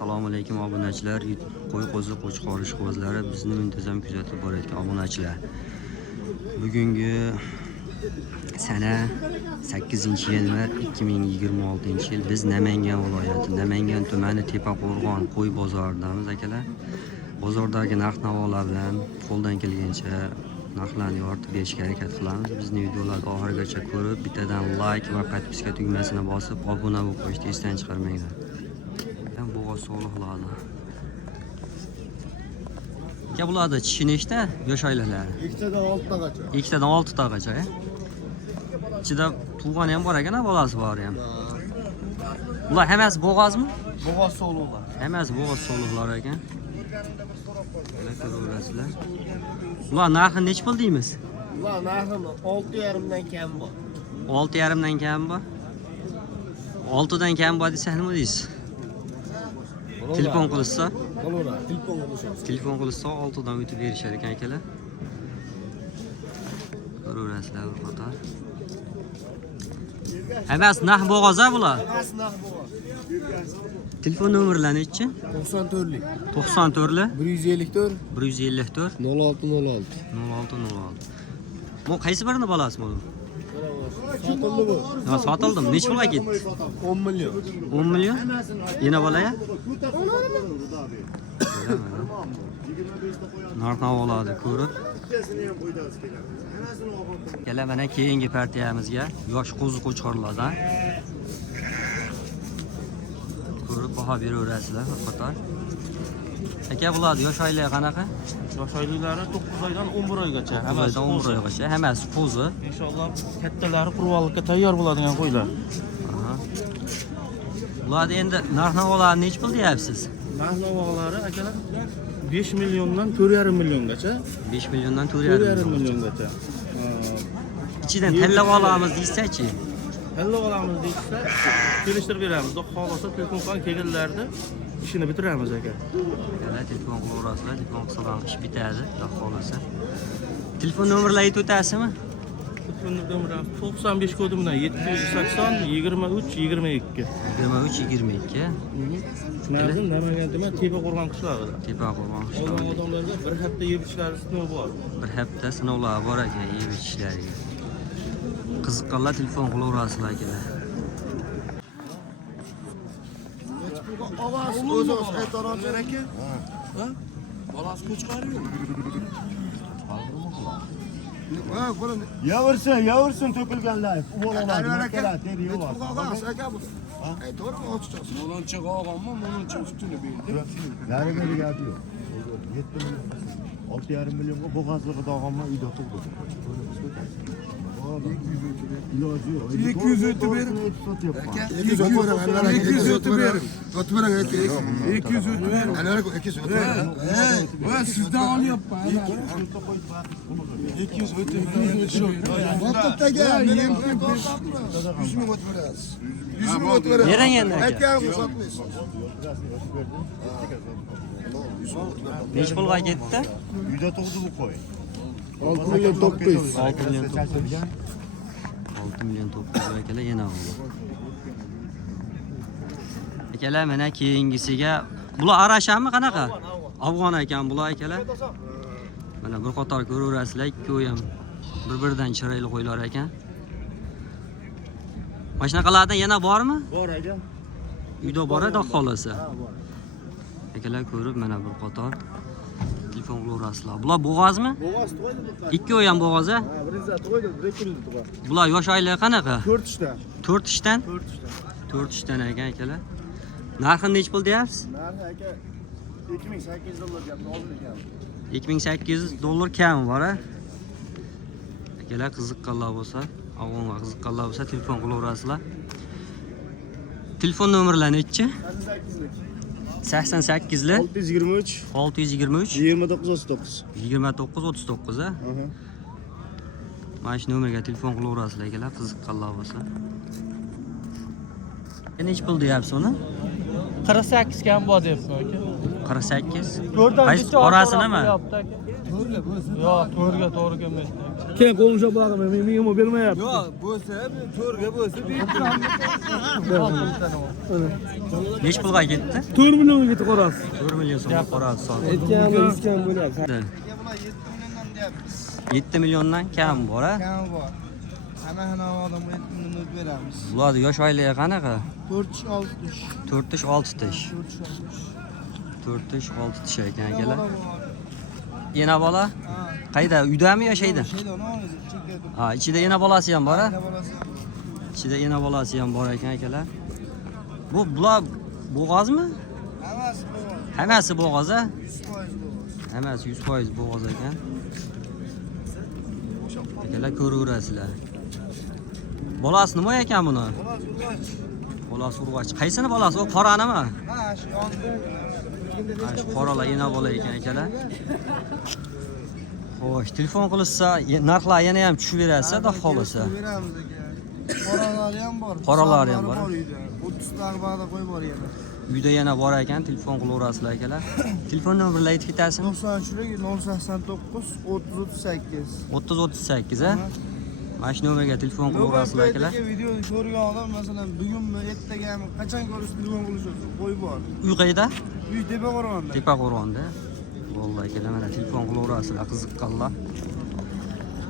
Assalomu alaykum obunachilar, qo'y qo'zi qo'chqor ishqibozlari, bizni muntazam kuzatib borayotgan obunachilar. Bugungi sana 8-yanvar 2026-yil biz Namangan viloyati, Namangan tumani Tepaqo'rg'on qo'y bozoridamiz akalar. Bozordagi narx-navolar bilan qo'ldan kelgancha narxlarni yoritib berishga harakat qilamiz. Bizning videolarni oxirigacha ko'rib, bittadan like va podpiska tugmasini bosib, obuna bo'lib qo'yishni esdan chiqarmanglar. Bo'g'oz sog'liqlarni. Aka bularda chishi nechta? Yosh oilalari. Ikkitadan 6 tagacha. Ikkitadan 6 tagacha, ichida tug'ani ham bor ekan, bolasi bor ham. Ular hammasi bo'g'ozmi? Bo'g'oz sog'liqlar. Hammasi bo'g'oz sog'liqlar ekan. Mana ko'rasizlar. Ular narxi nech pul deymiz? Ular narxi 6,5 dan kam bor. 6,5 dan kam bor. 6 dan kam bor desa nima deysiz? Telefon qilsa? Bo'laveradi, telefon qilishamiz. Telefon qilsa 6 dan o'tib berishar ekan akalar. Ko'rasizlar bir qator. Hammasi naq bo'g'oz-a bular? Hammasi naq bo'g'oz. Telefon nomerlari nechi? 94lik. 94lik 154 154 0606. 0606. Bu qaysi birini bolasi bu? Sotildi bu. Ha, sotildimi? Nech pulga ketdi? 10 million. 10 million? Yana bola-ya? Narx-navolarni ko'rib. Kelar mana keyingi partiyamizga yosh qo'zi qo'chqorlardan ko'rib baho beraverasizlar qator. Aka bularni yosh oila qanaqa? Yosh oilalari 9 oydan 11 oygacha. 9 oydan 11 oygacha. Hammasi qo'zi. Inshaalloh kattalari qurbanlikka tayyor bo'ladigan qo'ylar. Bularni endi narx-navolarni nech pul deyapsiz? Narx-navolar akalar 5 milliondan 4,5 milliongacha. 5 milliondan 4,5 milliongacha. İçinden tellab olamiz deysa-chi? Tellab olamiz deysa, kelishtirib beramiz. Xohlasa telefon qilib kelganlarda ishini bitiramiz aka. Yana telefon qilaverasizlar, telefon qilsalar ish bitadi, xohlasa. Telefon nomerlarini aytib o'tasizmi? Telefon nomerimiz 95 kodi bilan 780 23 22. 23 22. Nazim Namangan tuman Tepaqo'rg'on qishlog'ida. Tepaqo'rg'on Olgan qishlog'ida. odamlarga bir hafta yeb ishlari sinov bor. Bir hafta sinovlar bor ekan, yeb ishlariga. Qiziqqanlar telefon qilaverasizlar akalar. Ovoz o'z-o'z qaytaroqlar aka. Ha? Bolasi qo'chqariyor. Ha, bo'ladi. Yavirsin to'kilganlar. Uvolanadi, keladi, ter yo'q. Ovoz aka bu. Aytaverib ochiqchasi. Mo'lonchi og'ammi, mo'lonchi ustini berdi. Zarigari gapi yo'q. 7 million, 6,5 millionga bo'g'ozlig'i dog'amma uyda turdi. İlacı yok. 200 ötü verin. 200 ötü verin. 200 ötü verin. Ötü verin. 200 ötü verin. Anlara 200 ötü verin. Ben sizden alıyor. 200 ötü verin. Vakıfta gel. 100 bin ötü verin. 100 bin ötü verin. Neren yanına? Eklerim satmayız. Nech pulga ketdi? Uyda turdi bu qo'y. 6 milyon toplayız. 6 milyon toplayız. 6 milyon toplayız akalar yana bu. Akalar mana keyingisiga bular arashami qanaqa? Afg'on ekan bular akalar. Mana bir qator ko'raverasizlar, ikkovi ham bir-biridan chiroyli qo'ylar ekan. Mana shunaqalardan yana bormi? Bor aka. Uyda bor edi xolasi. Akalar ko'rib mana bir qator telefon qilaverasizlar. Bular bo'g'ozmi? Boğaz to'ydi bu. Ikkovi ham bo'g'oz-a? Ha, birinchi to'ydi, rekildi to'g'ri. Bular yosh oila qanaqa? 4 ishda. 4 ishdan? 4 ishda. 4 ishdan ekan akalar. Narxini nech pul deyapsiz? Narxi aka 2800 dollar gapni oldi ekan. 2800 dollar kami bor-a. Akalar qiziqqanlar bo'lsa, avvalga qiziqqanlar bo'lsa telefon qilaverasizlar. Telefon nomerlari nechi? 88lik. 88lik 623 623 2939. 2939 a. Mana shu nomerga telefon qilaverasizlar akalar, qiziqqanlar bo'lsa. Nech pul deyapsiz uni? 48 kam bor debman aka. 48. To'rdan Qaysi orasi nima? Yo'q, to'rga emas. Keyin qo'limcha boqaman, men menga bermayapti. Yo'q, bo'lsa, to'rga bo'lsa, Necha pulga ketdi? 4 millionga ketdi qorasi. 4 million so'mga qorasi sotdi. Aytgan bo'lyapti. 7 milliondan kam bor, a? Kam bor. Ana odam 7 million o'tib beramiz. Bular yosh oilaga qanaqa? 4 ish 6 ish. 4 ish 6 tish ekan akalar. Yana bola? Qayda? Uydami yashaydi? Ha, ichida yana bolasi ham bor, a? Ichida yana bolasi ham bor ekan akalar. Bular bo'g'ozmi? Hammasi bo'g'oz, a? 100% Hammasi 100% bo'g'oz ekan. Akalar ko'raverasizlar. Bolasi nima ekan buni? Bolasi urg'och. Qaysini bolasi? O qoranimi? Ha, shu yonda. Shu qoralar yana bola ekan akalar. Xo'sh, telefon qilsa, narxlar yana ham tushib berasiz, xudo xolasa. Beramiz aka. Qoralari ham bor. Qoralari ham bor. 30 lar bag'da qo'yib bor yana. Uyda yana bor ekan, telefon qilaverasizlar akalar. Telefon nomerlarini aytib ketasizmi? 93 089 30 38. 3038 a? Mana shu nomerga telefon qilaverasizlar akalar. Videoni ko'rgan odam masalan bugunmi, ertagami, qachon ko'rish telefon qilishadi, qo'yib bor. Uy qayerda? Uy Tepaqo'rg'onda. Tepaqo'rg'onda. Vallahi akalar, mana telefon qilaverasizlar, qiziqqanlar.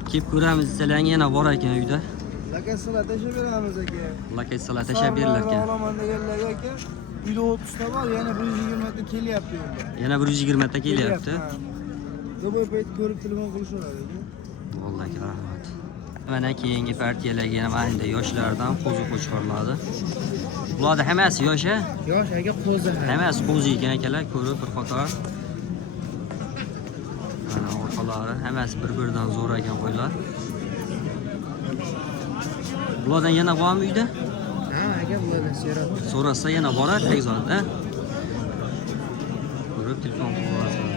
Kelib ko'ramiz desalar yana bor ekan uyda. Lokatsiyalar tashab beramiz aka. Lokatsiyalar tashab berilgan ekan. Olaman deganlarga aka. Uyda 30 ta bor, yana 120 ta kelyapti yo'lda. Yana 120 ta kelyapti. Do'boy payt ko'rib telefon qilishadi aka. Vallahi rahmat. Mana keyingi partiyalarga yana mana endi yoshlardan qo'zi qo'chqorladi. Bularda hammasi yosh a? Yosh aka qo'zi. Hammasi qo'zi ekan akalar, ko'rib bir qator. Mana orqalari hammasi bir-biridan zo'r ekan qo'ylar. Bulardan yana bormi uyda? Ha aka bulardan so'rab. So'rasa yana boradi tezda. Ko'rib telefon qilaverasiz.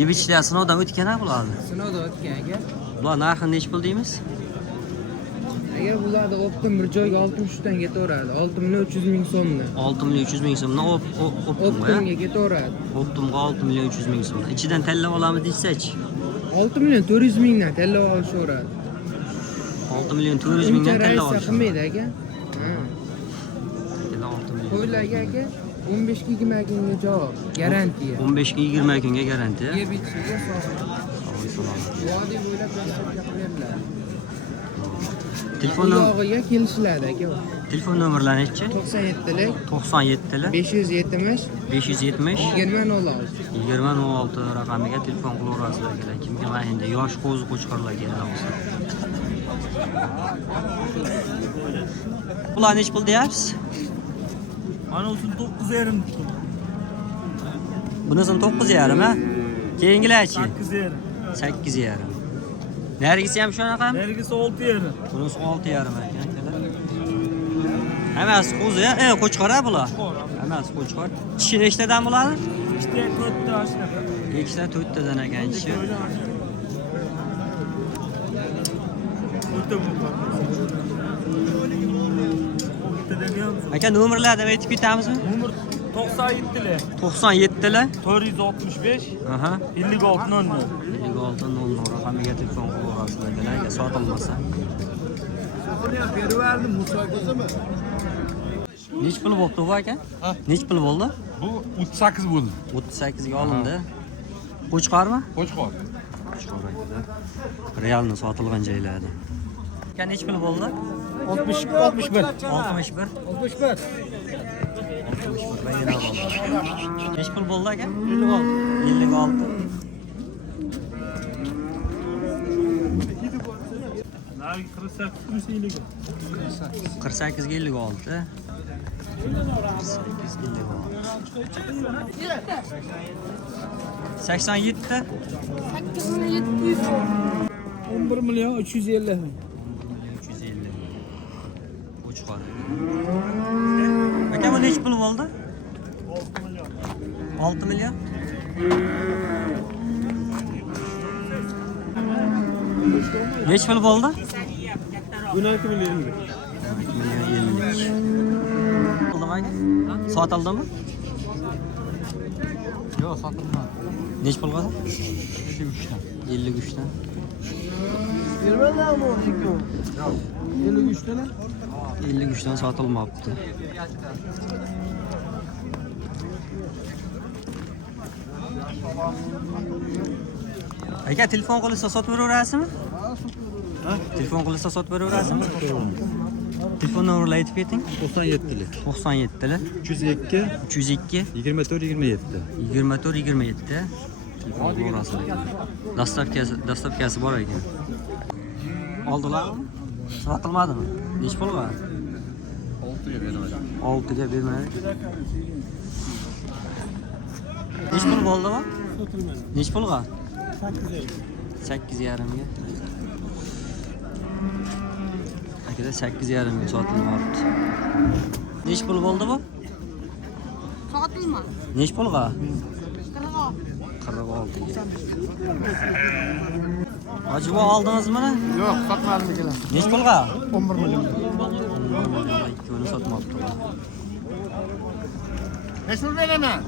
Yeb ichda sinovdan o'tgan-a bularni? Sinovda o'tgan aka. Bular narxini necha pul deymiz? Agar bularni optim bir joyga 60 dan ketaveradi. 6 million 300 ming so'mdan. 6 million 300 ming so'mdan optimga. Optimga ketaveradi. Optimga 6 million 300 ming so'mdan. Ichidan tanlab olamiz deysa-chi? 6 million 400 mingdan tanlab olishaveradi. 6 million 400 mingdan tanlab olamiz. Qilmaydi aka. Ha. 6 million. Qo'ylarga aka 15 ga 20 kunga javob. Garantiya. 15 ga 20 kunga garantiya. Yeb ichishga sog'lom. Vodiy bo'ylab transport beriladi. Telefon Yog'iga kelishiladi aka. Telefon nomerlari nechi? 97lik 97lik 570 570 2006. 2006 raqamiga telefon qilaverasizlar akalar. Kimga mana endi yosh qo'zi qo'chqorlar keladi bo'lsa. Bular nechi pul deyapsiz? Ana uchun 9,5 Bunisini 9,5 ha? Keyingilarchi? 8,5. 8,5. Nargisi ham shunaqami? Belgisi 6,5. Bunisi 6,5 ekan akalar. Hammasi qo'zi, qo'chqor bular. Hammasi qo'chqor. Tishi nechtadan bo'ladi? İşte 4 ta shunaqa. Ikkita 4 tadan ekan tishi. O'ta bo'ldi. Aka nomerlarni aytib ketamizmi? Nomer 97lik 97lar 465 aha 5600. 5600 raqamiga telefon qilaverasizlar akalar, sotilmasa. Berverdim Musa ko'zimi? Nech pul bo'ldi bu aka? Nech pul bo'ldi? Bu 38 bo'ldi. 38 ga olindi. Qo'chqormi? Qo'chqor. Qo'chqor akalar. Realni sotilgan joylarda. Aka nech pul bo'ldi? 61. 61. 61. 61 yana bo'ldi. Nech pul bo'ldi aka? 56. Nari 48 48 ga 56. 87. 11 milyon 350. 350. Qo'chqor. Aka bu nech pul bo'ldi? 6 million. 6 million. Nech pul bo'ldi? 12 milyon. 50. Bo'ldimi aka? Sotildimi? Yo'q, sotilmadi. Nech pul qoldi? 53 dan. 53 dan. Vermedin mi o 53 tane? 53'ten satılmaptı. Aka telefon qilsa sotib beraverasizmi? Telefon qilsa sotib beraverasizmi? Telefon nomerini aytib keting. 97'lik. 97'li 302 302 24 27. 24 27. Telefon numarasi. Dastavkasi bor ekan. Oldilarmi? Sotilmadimi? Nech pulga? 6'ya vermedim. 6 ga bermadik. Nech pul bo'ldi bu? Nech pulga? 8,5 ga. Akada 8,5 ga sotilmoqda. Nech pul bo'ldi bu? Sotilma. Nech pulga? 46. 46 ga. Hoji bu oldingizmi? Yo'q, sotmadim kelar. Nech pulga? 11 million. Ikkini sotmoqda. Neç pul veraman?